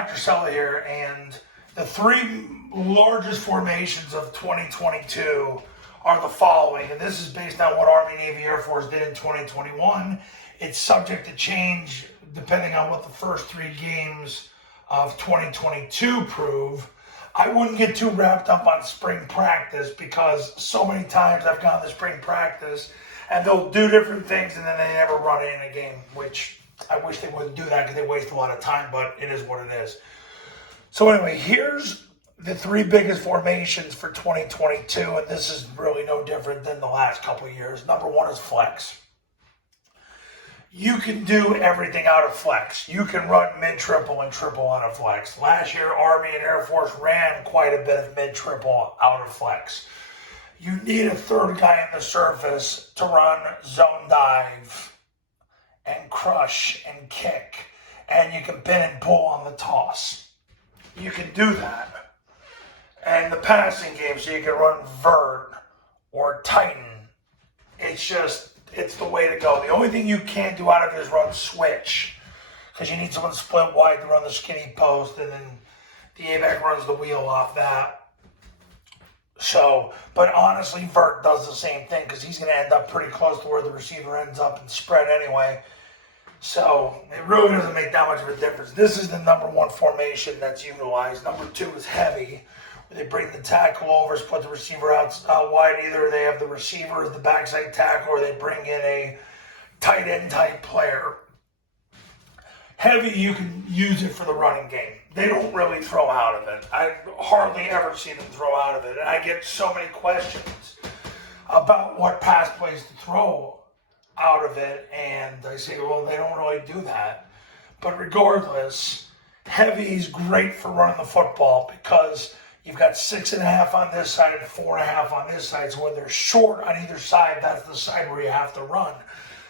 Dr. Sella here, and the three largest formations of 2022 are the following, and this is based on what Army, Navy, Air Force did in 2021. It's subject to change depending on what the first three games of 2022 prove. I wouldn't get too wrapped up on spring practice because so many times I've gone to spring practice and they'll do different things and then they never run it in a game, which I wish they wouldn't do that because they waste a lot of time, but it is what it is. So anyway, here's the three biggest formations for 2022, and this is really no different than the last couple of years. Number one is flex. You can do everything out of flex. You can run mid-triple and triple out of flex. Last year, Army and Air Force ran quite a bit of mid-triple out of flex. You need a third guy in the surface to run zone dive and crush and kick, and you can pin and pull on the toss. You can do that. And the passing game, so you can run vert or tighten. It's the way to go. The only thing you can't do out of it is run switch, because you need someone split wide to run the skinny post, and then the AVAC runs the wheel off that. So, but honestly, vert does the same thing, because he's going to end up pretty close to where the receiver ends up in spread anyway. So it really doesn't make that much of a difference. This is the number one formation that's utilized. Number two is heavy, where they bring the tackle over, put the receiver out wide. Either they have the receiver as the backside tackle, or they bring in a tight end type player. Heavy, you can use it for the running game. They don't really throw out of it. I hardly ever see them throw out of it. And I get so many questions about what pass plays to throw out of it, and I say, well, they don't really do that. But regardless, heavy is great for running the football because you've got 6.5 on this side and 4.5 on this side. So when they're short on either side, that's the side where you have to run.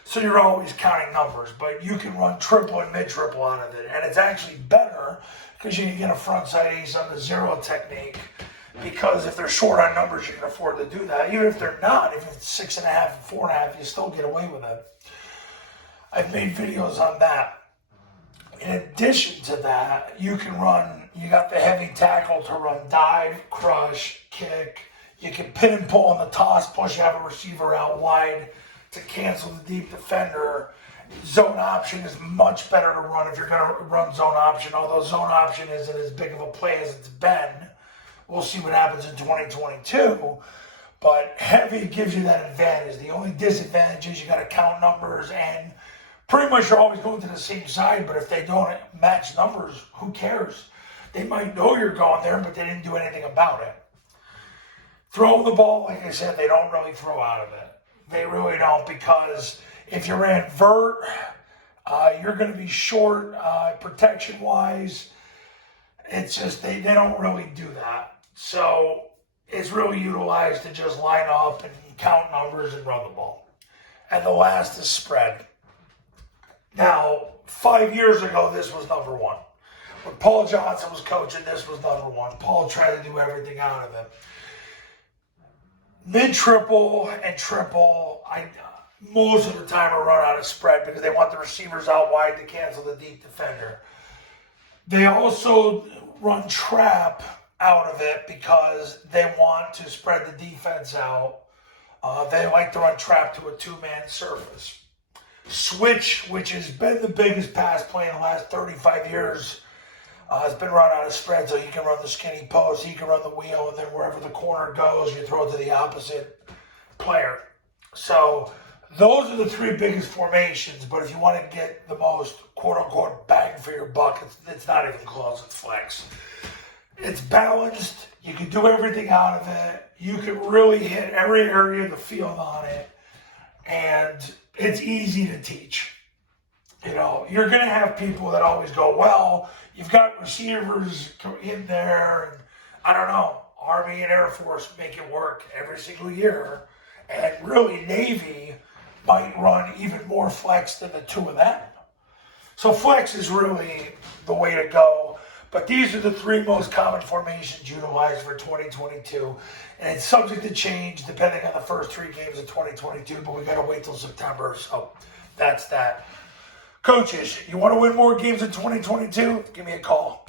So you're always counting numbers, but you can run triple and mid-triple out of it. And it's actually better because you can get a front side ace on the zero technique, because if they're short on numbers, you can afford to do that. Even if they're not, if it's 6.5 and 4.5, you still get away with it. I've made videos on that. In addition to that, you got the heavy tackle to run dive, crush, kick. You can pin and pull on the toss, plus you have a receiver out wide to cancel the deep defender. Zone option is much better to run if you're going to run zone option, although zone option isn't as big of a play as it's been. We'll see what happens in 2022, but heavy gives you that advantage. The only disadvantage is you got to count numbers, and pretty much you're always going to the same side, but if they don't match numbers, who cares? They might know you're going there, but they didn't do anything about it. Throwing the ball, like I said, they don't really throw out of it. They really don't, because if you ran vert, you're going to be short protection-wise. It's just they don't really do that. So it's really utilized to just line up and count numbers and run the ball. And the last is spread. Now, 5 years ago, this was number one. When Paul Johnson was coaching, this was number one. Paul tried to do everything out of it. Mid-triple and triple, most of the time I run out of spread because they want the receivers out wide to cancel the deep defender. They also run trap out of it because they want to spread the defense out. They like to run trap to a two-man surface. Switch, which has been the biggest pass play in the last 35 years, has been run out of spread, so you can run the skinny post, you can run the wheel, and then wherever the corner goes, you throw it to the opposite player. So those are the three biggest formations, but if you want to get the most quote-unquote bang for your buck, it's not even close, it's flex. It's balanced, you can do everything out of it, you can really hit every area of the field on it, and it's easy to teach. You know, you're going to have people that always go, well, you've got receivers in there, and I don't know, Army and Air Force make it work every single year, and really Navy might run even more flex than the two of them. So flex is really the way to go. But these are the three most common formations utilized for 2022. And it's subject to change depending on the first three games of 2022, but we got to wait till September. So that's that. Coaches, you want to win more games in 2022? Give me a call.